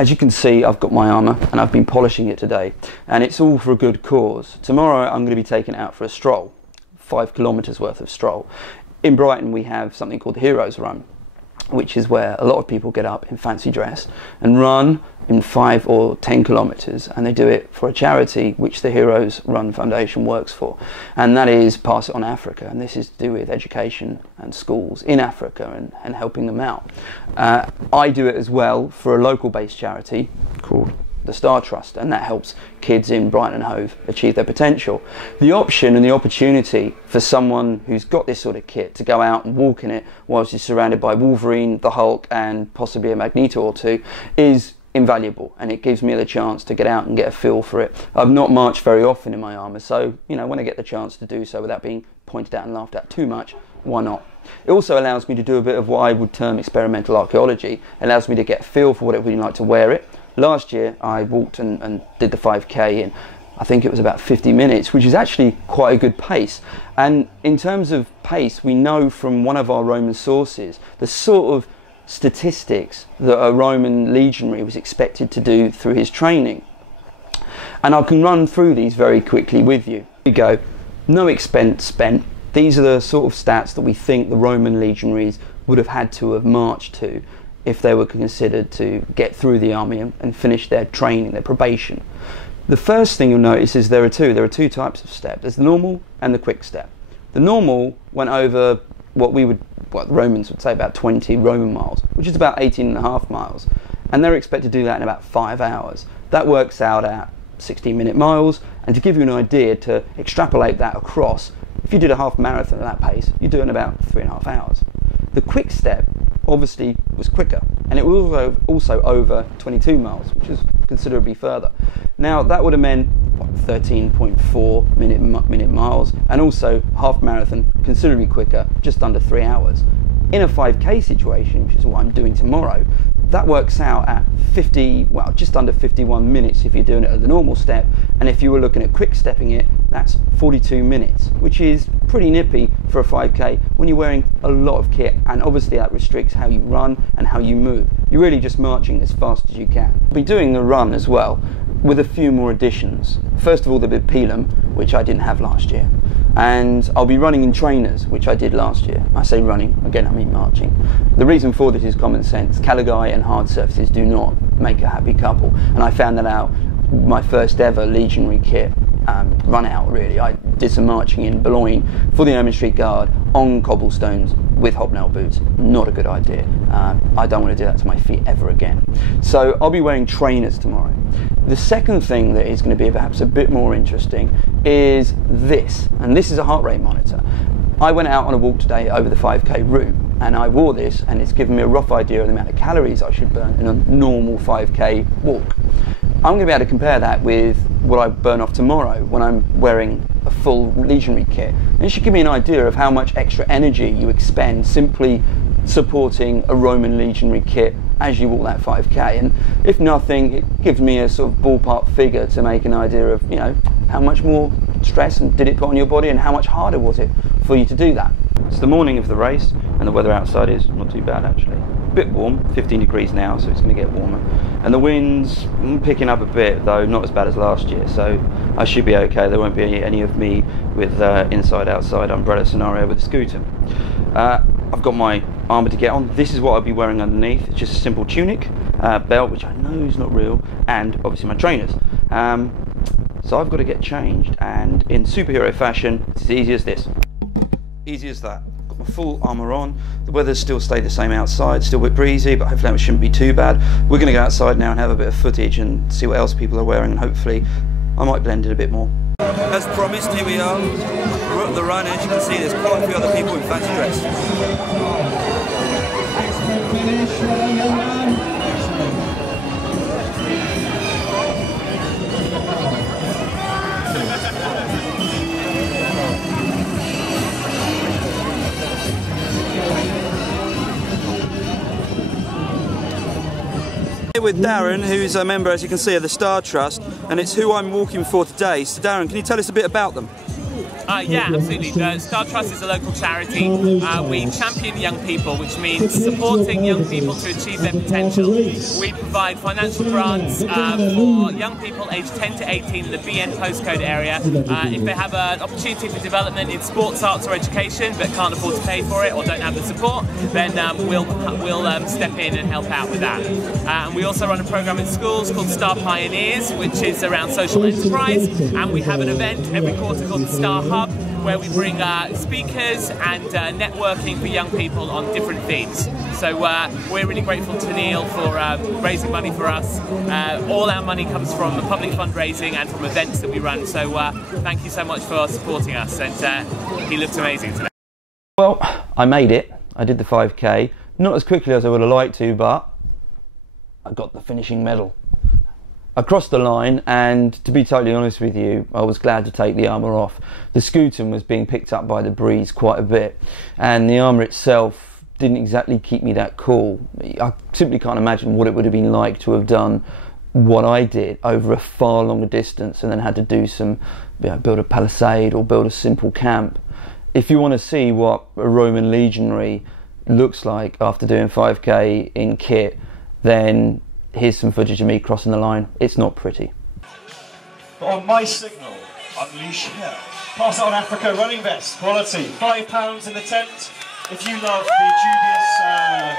As you can see, I've got my armour and I've been polishing it today, and it's all for a good cause. Tomorrow I'm going to be taking it out for a stroll, 5 kilometres worth of stroll. In Brighton we have something called the Heroes Run, which is where a lot of people get up in fancy dress and run in 5 or 10 kilometres, and they do it for a charity which the Heroes Run Foundation works for, and that is Pass It On Africa, and this is to do with education and schools in Africa and helping them out. I do it as well for a local based charity called the Star Trust, and that helps kids in Brighton and Hove achieve their potential. The option and the opportunity for someone who's got this sort of kit to go out and walk in it whilst he's surrounded by Wolverine, the Hulk and possibly a Magneto or two is invaluable, and it gives me the chance to get out and get a feel for it. I've not marched very often in my armour, so you know, when I get the chance to do so without being pointed at and laughed at too much, why not? It also allows me to do a bit of what I would term experimental archaeology. It allows me to get a feel for what it would be like to wear it. Last year I walked and did the 5k in, I think it was about 50 minutes, which is actually quite a good pace. And in terms of pace, we know from one of our Roman sources the sort of statistics that a Roman legionary was expected to do through his training. And I can run through these very quickly with you. Here we go. No expense spent. These are the sort of stats that we think the Roman legionaries would have had to have marched to if they were considered to get through the army and finish their training, their probation. The first thing you'll notice is there are two types of step. There's the normal and the quick step. The normal went over what the Romans would say about 20 Roman miles, which is about 18.5 miles, and they're expected to do that in about 5 hours. That works out at 16-minute miles, and to give you an idea, to extrapolate that across, if you did a half marathon at that pace, you'd do it in about 3.5 hours. The quick step obviously was quicker, and it was also over 22 miles, which is considerably further. Now that would have meant 13.4 minute miles, and also half marathon considerably quicker, just under 3 hours. In a 5k situation, which is what I'm doing tomorrow, that works out at just under 51 minutes if you're doing it at the normal step, and if you were looking at quick stepping it, that's 42 minutes, which is pretty nippy for a 5k when you're wearing a lot of kit, and obviously that restricts how you run and how you move. You're really just marching as fast as you can. I'll be doing the run as well with a few more additions. First of all, the bit pilum, which I didn't have last year, and I'll be running in trainers, which I did last year. I say running, again I mean marching. The reason for this is common sense. Caligai and hard surfaces do not make a happy couple, and I found that out my first ever legionary kit run out really. I did some marching in Boulogne for the Ermine Street Guard on cobblestones with hobnail boots. Not a good idea. I don't want to do that to my feet ever again. So I'll be wearing trainers tomorrow. The second thing that is going to be perhaps a bit more interesting is this, and this is a heart rate monitor. I went out on a walk today over the 5k route, and I wore this, and it's given me a rough idea of the amount of calories I should burn in a normal 5k walk. I'm going to be able to compare that with what I burn off tomorrow when I'm wearing a full legionary kit. And it should give me an idea of how much extra energy you expend simply supporting a Roman legionary kit as you walk that 5k. And if nothing, it gives me a sort of ballpark figure to make an idea of, you know, how much more stress and did it put on your body, and how much harder was it for you to do that. It's the morning of the race, and the weather outside is not too bad actually. A bit warm, 15 degrees now, so it's going to get warmer. And the wind's picking up a bit, though not as bad as last year, so I should be okay. There won't be any of me with inside-outside umbrella scenario with the scooter. I've got my armour to get on. This is what I'll be wearing underneath. It's just a simple tunic, belt, which I know is not real, and obviously my trainers. So I've got to get changed, and in superhero fashion, it's as easy as this. Easy as that. Got my full armour on. The weather's still stayed the same outside, still a bit breezy, but hopefully it shouldn't be too bad. We're going to go outside now and have a bit of footage and see what else people are wearing, and hopefully I might blend it a bit more. As promised, here we are. We're at the run, and as you can see, there's quite a few other people in fancy dress. With Darren, who's a member, as you can see, of the Star Trust, and it's who I'm walking for today. So Darren, can you tell us a bit about them? Yeah, absolutely. The Star Trust is a local charity. We champion young people, which means supporting young people to achieve their potential. We provide financial grants for young people aged 10 to 18 in the BN postcode area. If they have an opportunity for development in sports, arts or education but can't afford to pay for it or don't have the support, then we'll step in and help out with that. And we also run a program in schools called Star Pioneers, which is around social enterprise, and we have an event every quarter called the Star Hub, where we bring speakers and networking for young people on different themes. So we're really grateful to Neil for raising money for us. All our money comes from the public fundraising and from events that we run, so thank you so much for supporting us, and he looked amazing today. Well, I made it. I did the 5k, not as quickly as I would have liked to, but I got the finishing medal. I crossed the line, and to be totally honest with you, I was glad to take the armour off. The scutum was being picked up by the breeze quite a bit, and the armour itself didn't exactly keep me that cool. I simply can't imagine what it would have been like to have done what I did over a far longer distance and then had to do some, build a palisade or build a simple camp. If you want to see what a Roman legionary looks like after doing 5k in kit, then here's some footage of me crossing the line. It's not pretty. On my signal, unleash hell. Pass it on Africa, running vest, quality. £5 in the tent. If you love the dubious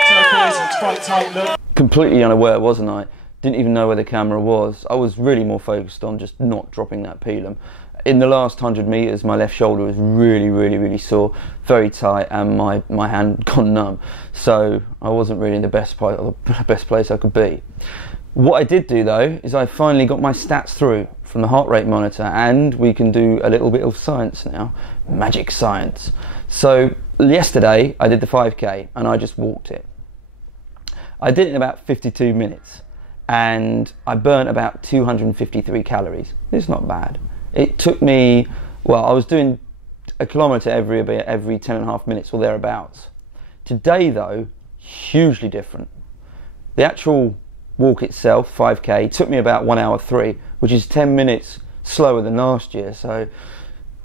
turquoise and quite tight look. Completely unaware, wasn't I? Didn't even know where the camera was. I was really more focused on just not dropping that pilum. In the last 100 metres, my left shoulder was really sore, very tight, and my hand had gone numb. So I wasn't really in the best place I could be. What I did do though, is I finally got my stats through from the heart rate monitor, and we can do a little bit of science now. Magic science. So yesterday I did the 5k and I just walked it. I did it in about 52 minutes and I burnt about 253 calories. It's not bad. It took me, well, I was doing a kilometre every 10.5 minutes or thereabouts. Today though, hugely different. The actual walk itself, 5k, took me about 1 hour 3, which is 10 minutes slower than last year, so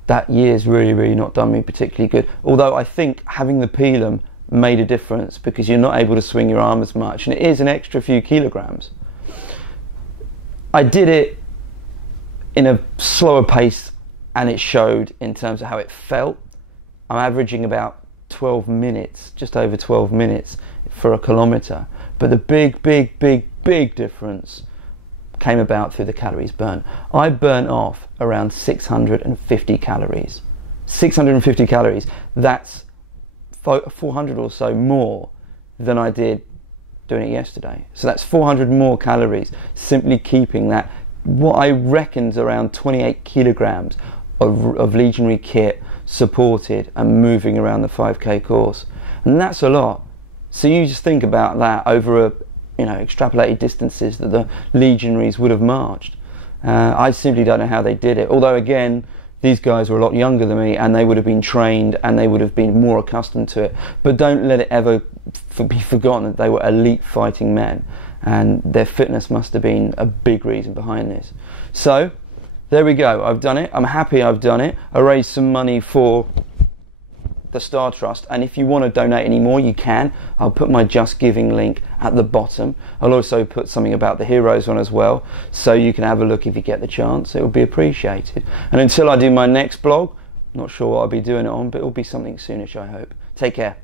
that year's really not done me particularly good. Although I think having the pilum made a difference because you're not able to swing your arm as much, and it is an extra few kilograms. I did it in a slower pace and it showed in terms of how it felt. I'm averaging about 12 minutes, just over 12 minutes for a kilometre. But the big difference came about through the calories burnt. I burnt off around 650 calories. 650 calories, that's 400 or so more than I did doing it yesterday. So that's 400 more calories simply keeping that, what I reckon's around 28 kilograms of legionary kit supported and moving around the 5k course. And that's a lot. So you just think about that over extrapolated distances that the legionaries would have marched. I simply don't know how they did it. Although again, these guys were a lot younger than me and they would have been trained and they would have been more accustomed to it. But don't let it ever be forgotten that they were elite fighting men, and their fitness must have been a big reason behind this. So there we go, I've done it. I'm happy I've done it. I raised some money for the Star Trust, and if you want to donate any more, you can. I'll put my Just Giving link at the bottom. I'll also put something about the Heroes one as well, so you can have a look if you get the chance. It will be appreciated. And until I do my next blog, not sure what I'll be doing it on, but it will be something soonish, I hope. Take care.